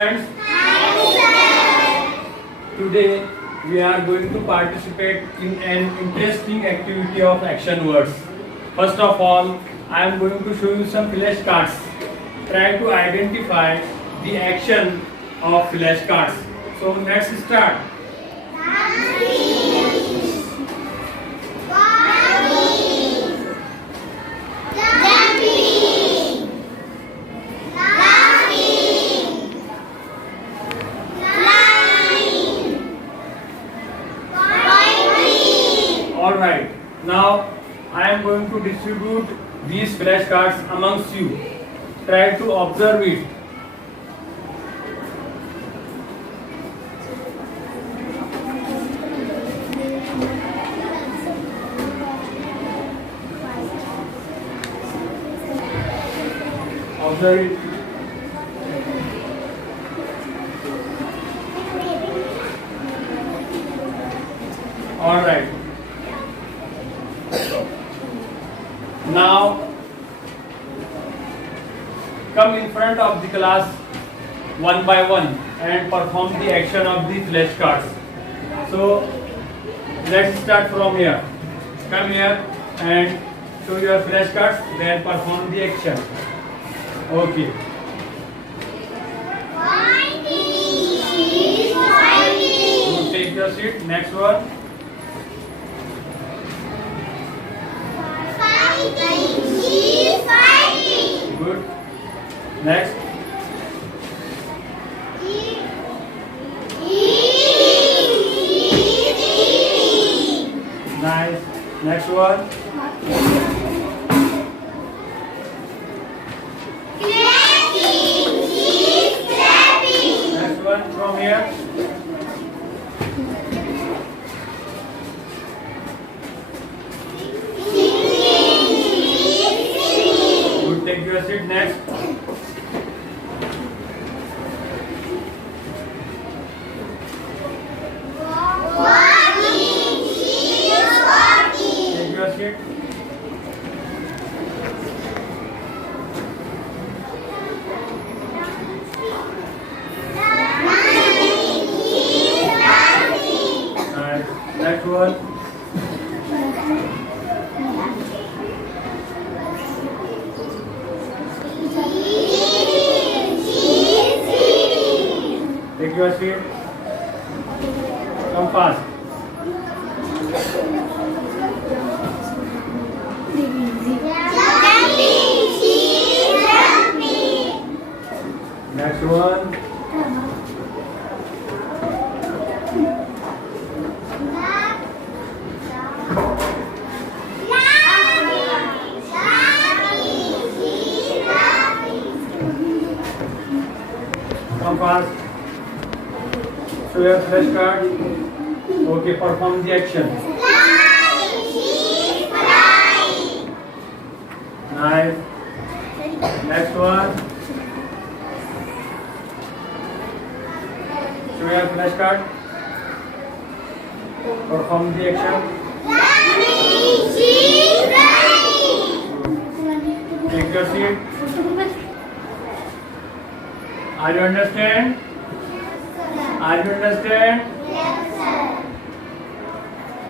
Friends, today we are going to participate in an interesting activity of action words. First of all, I am going to show you some flashcards. Try to identify the action of flashcards. So let's start. Alright, now I am going to distribute these flashcards amongst you. Try to observe it. Observe it. Alright. Now come in front of the class one by one and perform the action of the flashcards. So let's start from here. Come here and show your flashcards, then perform the action. Okay. So take your seat. Next one. Good. Next. Nice. Next one. Next one from here. Good. Take your seat. Next. Take your seat. Nice. Next one. Take your seat. Come fast. Next one. Come fast. Show your flashcard. Okay, perform the action. Nice. Next one. Show your flashcard. Perform the action. Take your seat. Are you understand? Are you understand?